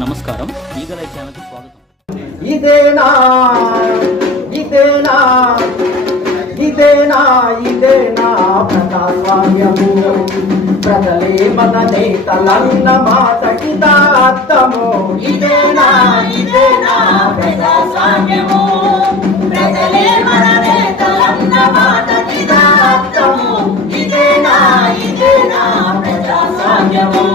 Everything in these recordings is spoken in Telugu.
నమస్కారం, ఈగల ఛానల్కి స్వాగతం. ఇదేనా ఇదేనా ఇదేనా ఇదేనా ప్రజాస్వామ్యము, ప్రజలే మన నేతలన్న మాటకి అర్థము. ఇదేనా ఇదేనా ప్రజాస్వామ్యము, ప్రజలే మన నేతలన్న మాటకి అర్థము. ఇదేనా ఇదేనా ప్రజాస్వామ్యము.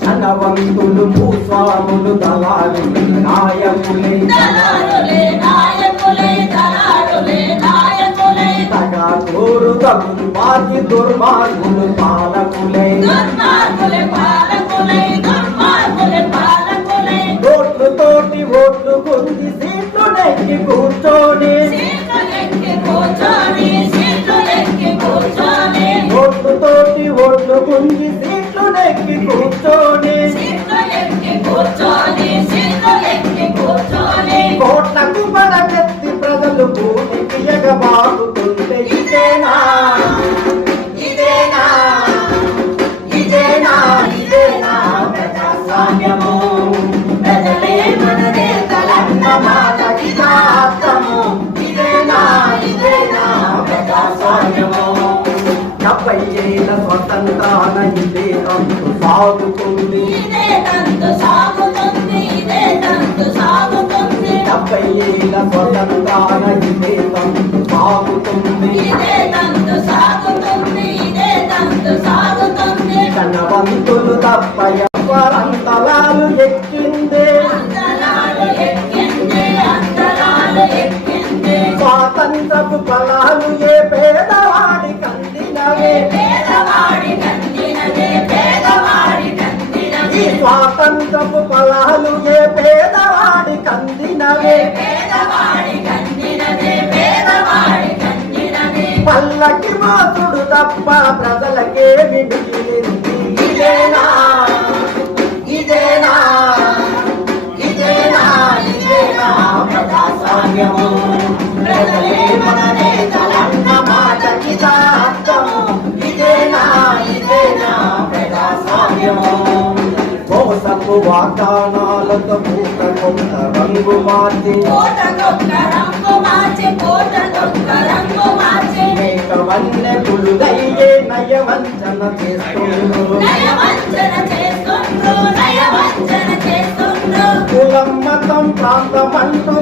ధనవంతులు భూస్వాములు దళారులే నాయకులే, దళారులే నాయకులే, దళారులే నాయకులే. తగాకోరు దగులుబాజీ దుర్మార్గులు పాలకులే, దుర్మార్గులే పాలకులే, దుర్మార్గులే పాలకులే. ఓట్లుతోటి ఓట్లు గుంజి సీట్లు నెక్కి కూర్చొని, సీట్లు ఎక్కి కూర్చొని, సీట్లు ఎక్కి కూర్చొని, ఓట్లుతోటి ఓట్లు గుంజి సీట్లు నెక్కి కూర్చొని, సీట్లు ఎక్కి కూర్చొని, సీట్లు ఎక్కి కూర్చొని. కోట్లకు పడగెత్తి ప్రజలు భూమికి ఎగబాకుతుంటే ఇదేనా ఇదేనా ఇదేనా ఇదేనా ప్రజాస్వామ్యము, ప్రజలే మన నేతలన్న మాటకి అర్థము. ఇదేనా ఇదేనా ప్రజాస్వామ్యము. 70 ఏళ్ళ స్వతంత్రాన ఇదే తంతు సాగుతుంది, ఇదే తంతు సాగుతుంది, ఇదే తంతు సాగుతుంది, 70 ఏళ్ళ స్వతంత్రాన ఇదే తంతు సాగుతుంది. ఇదే తంతు సాగుతుంది, ఇదే తంతు సాగుతుంది. ధనవంతులు తప్ప ఎవరంతలాలు ఎక్కిందే, అంతరాలు ఎక్కింది, అంతరాలు ఎక్కింది. స్వాతంత్రపు ఫలాలు ఏ పేదవాడి కందినవే, పేదవాడి కందినదే, పేదవాడి ఈ కందినదే. స్వాతంత్రపు ఫలాలు ఏ పేదవాడి కందినవే, పేదవాడి కందినదే, పేదవాడి కందినదే. పల్లకి మాతుడు తప్ప ప్రజలకే మిగిలింది. ఇదేనా ఇదేనా ఇదేనా ఇదేనా ప్రజాస్వామ్యము, ప్రజలే మన నేతలన్న మాటకి అర్థము. ఇదేనా ఇదేనా ప్రజాస్వామ్యము. మోసపు వాగ్దానాలతో పూట కొంత రంగు మార్చి, కోటకొక్క రంగు మార్చి, కోటకొక్క రంగు మార్చి. వన్నె పులుగయ్యే నయవంచన చేస్తుండ్రు, నయవంచన చేస్తుండ్రు, నయవంచన చేస్తుండ్రు. కులం మతం ప్రాంతం అంటూ